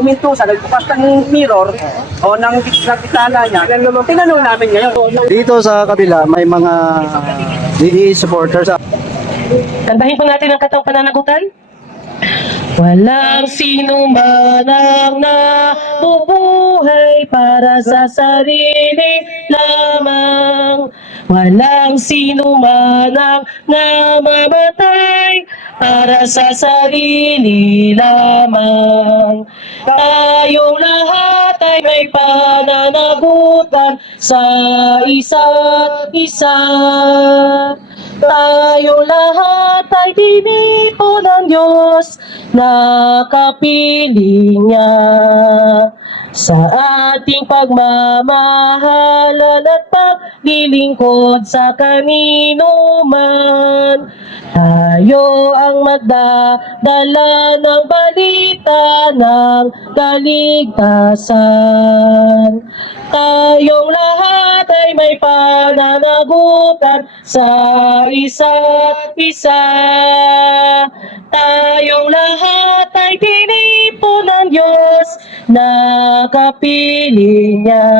Huminto siya, nagbukas ng mirror o ng nagkitala niya. Tinanong namin ngayon. Dito sa kabila, may mga DDE supporters. Kantahin po natin ang katang pananagutan. Walang sino man ang nabubuhay para sa sarili lamang. Walang sino man ang namamatay para sa sarili lamang. Tayong lahat ay may pananagutan sa isa't isa. Tayong lahat ay tinipo ng Diyos na kapiling niya. Sa ating pagmamahalan at paglilingkod sa kanino man, tayo ang magdadala ng balita ng kaligtasan. Tayong lahat ay may pananagutan sa isa't isa. Tayong lahat ay tinipo ng Diyos na kapiling niya.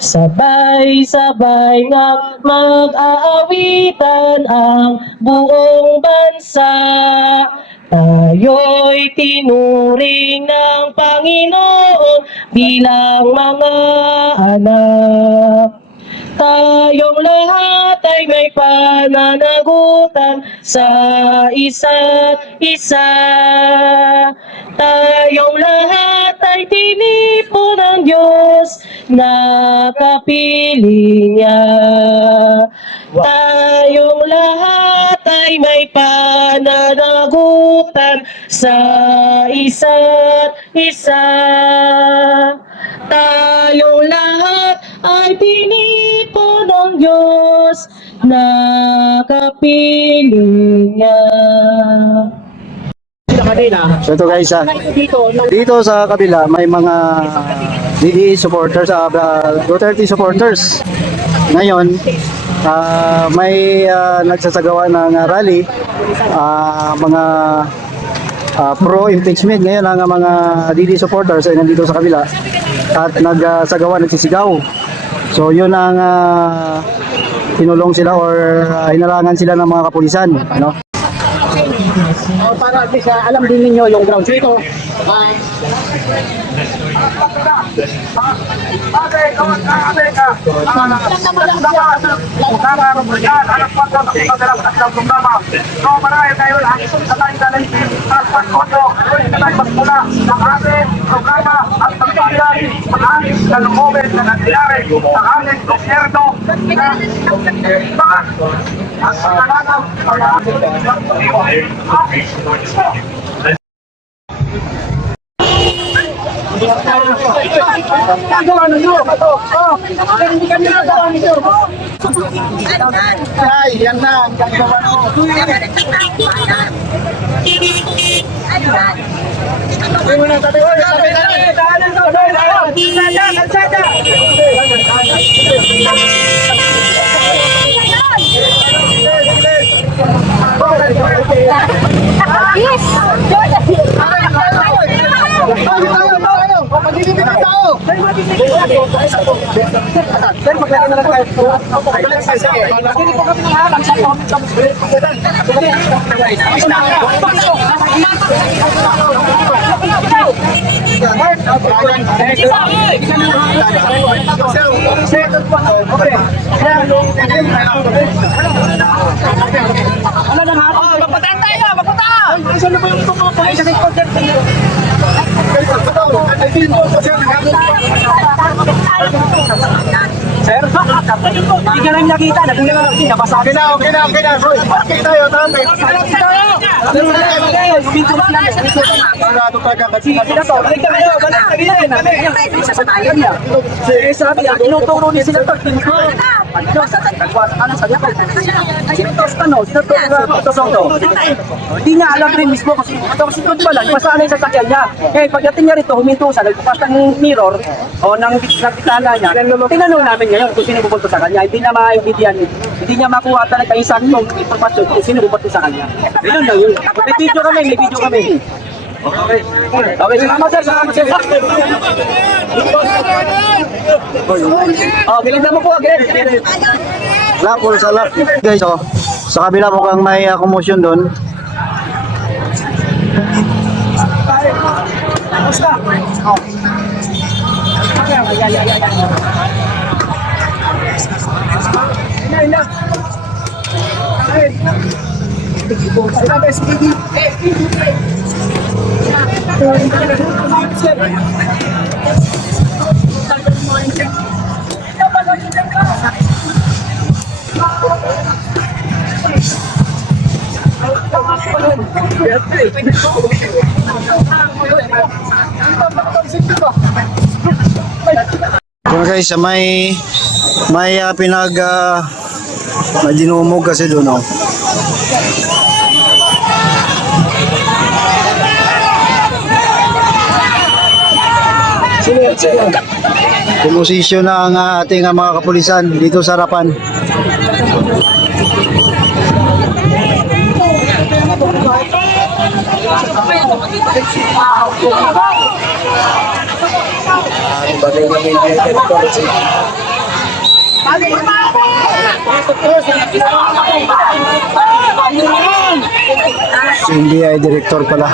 Sabay-sabay nga mag-aawitan ang buong bansa. Tayo'y tinuring ng Panginoon bilang mga anak. Tayong lahat ay may pananagutan sa isa't isa. Tayong lahat ay tinipo ng Diyos na kapiling niya. Tayong lahat ay may pananagutan sa isa't isa. Tayong lahat ay tinipo ng Diyos na kapiling niya. So ito guys, dito sa kabila, may mga DDE supporters, Duterte supporters. Ngayon, may nagsasagawa ng rally, mga pro-impeachment. Ngayon ang mga DDE supporters ay nandito sa kabila at nagsisigaw. So yun ang tinulong sila or hinarangan sila ng mga kapulisan, ano? Para at least alam din ninyo yung ground. So ito, nagawa ninyo. Hindi kami nagawa ninyo. Ay, yan na. Ang gagawa mo. Sabi mo na, sabi mo. Kalsada. Sir, maglagay na lang tayo. Hindi po kami nanghalang sa ano nang hapon? Magpunta tayo! Magpunta! Saan na ba yung mga sa concert? Sir, hindi ka lang nakita. Nagulang lang siya. Okay na. Okay tayo. Huminto na lang. Sarado talaga. Sige na to. Balik ka kayo. Balik ka rin. Sasanayan niya. Sabi niya, tinuturo niya sila to. Hindi niya alam rin mismo kasi doon pa lang, masanay sa sakyan niya. Eh, pagdating niya rito, huminto siya, nagbukas ng mirror o ng nagkitala niya. Tinanong namin ngayon kung sino bubunto sa kanya. Hindi na maintindihan, hindi niya makuha talaga isang informasyon kung sino bubunto sa kanya. Ayun lang yun. May video kami. Okay. Okay, salamat sir. Salamat sir. Oh, gilid na mo po. Gilid. Lock or sa lock. Guys, oh, sa kabila mukhang may commotion doon. Yun guys, may may dinumog kasi doon, oh. Pumosisyon na ang ating mga kapulisan dito sa harapan. Si NBI director pala.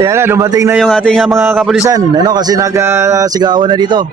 Kaya na, dumating na yung ating mga kapulisan, ano, kasi nagsigawan na dito.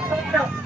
Thank you.